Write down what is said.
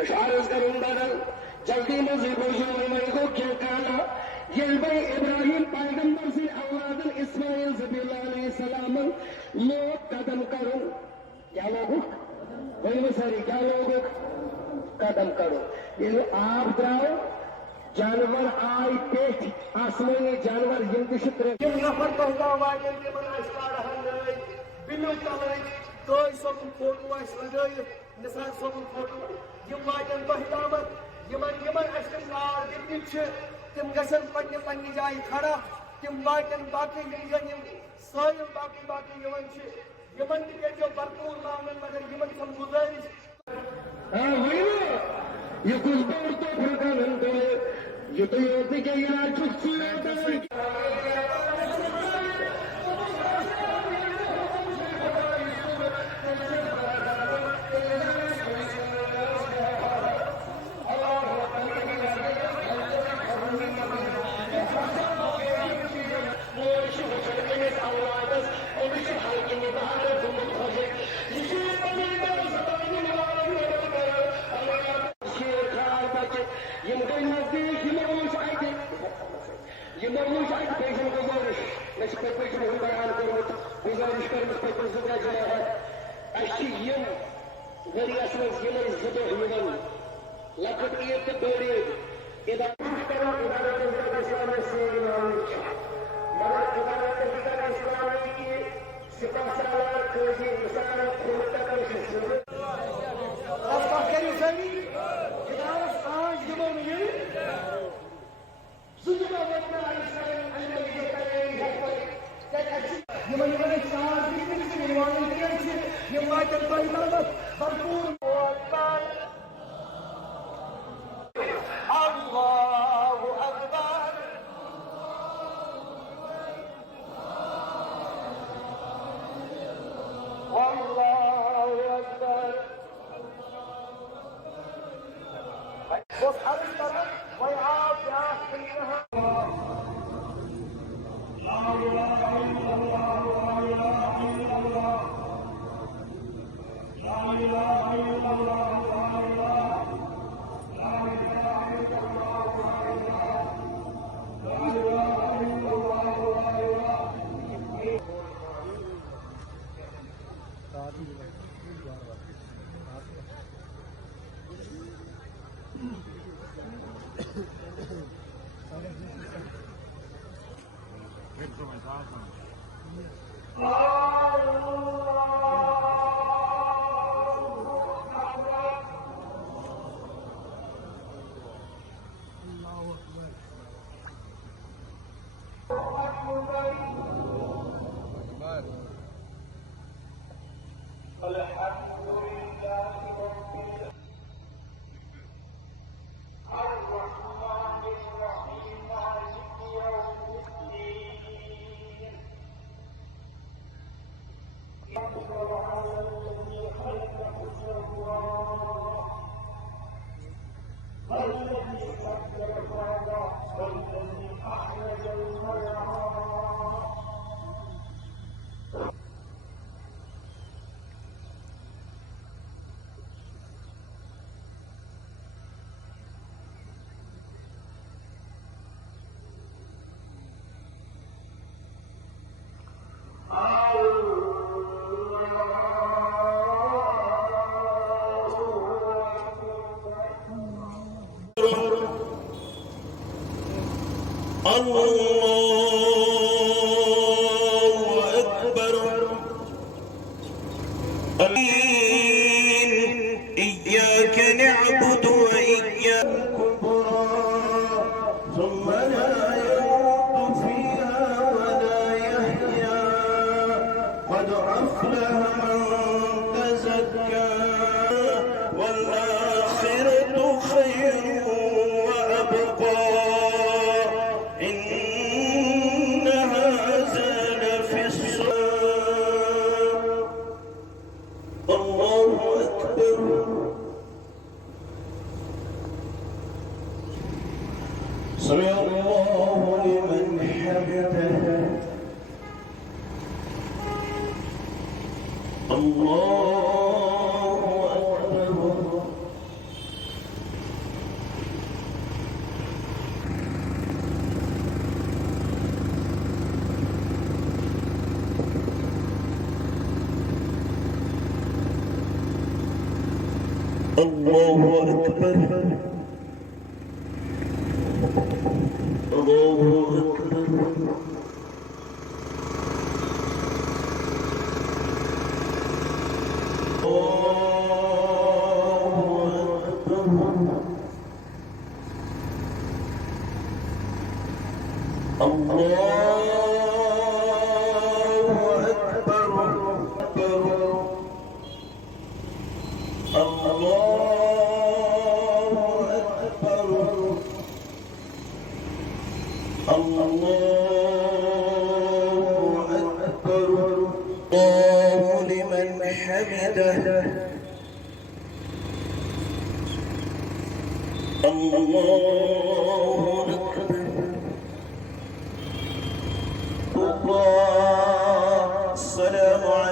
मशारस करूं बदल जल्दी मजी को क्या कहना ये भाई इब्राहिम पैगंबर से औलाद इस्माइल ज़बीउल्लाह लोग कदम करो क्या लोग वही सारी क्या लोग कदम करो ये लो आप जाओ जानवर आय पेट आसमानी जानवर यम त्रे नफर कहता बिलो तल तोय सोन फोटो लगाई निसार सोन फोटो यम वाजन बहलामत यमन यमन अशर नार दित तिम गसन पन्ने पन्ने जाय खड़ा तिम वाजन बाकी यम सायम बाकी बाकी यमन यमन के जो भरपूर मामले मगर यमन सम गुजारिश हां वही ये कुछ दौर तो प्रकानंद ये तो योति के यार चुच्ची होता है إياك نعبد وإياك ثم لا يموت فيها ولا يحيا قد أفلح من تزكى والآخرة خير وأبقى إن هذا لفي الصلاة الله أكبر سمع الله لمن حمده الله أكبر الله أكبر الله أكبر الله لمن حمده الله أكبر الله السلام عليكم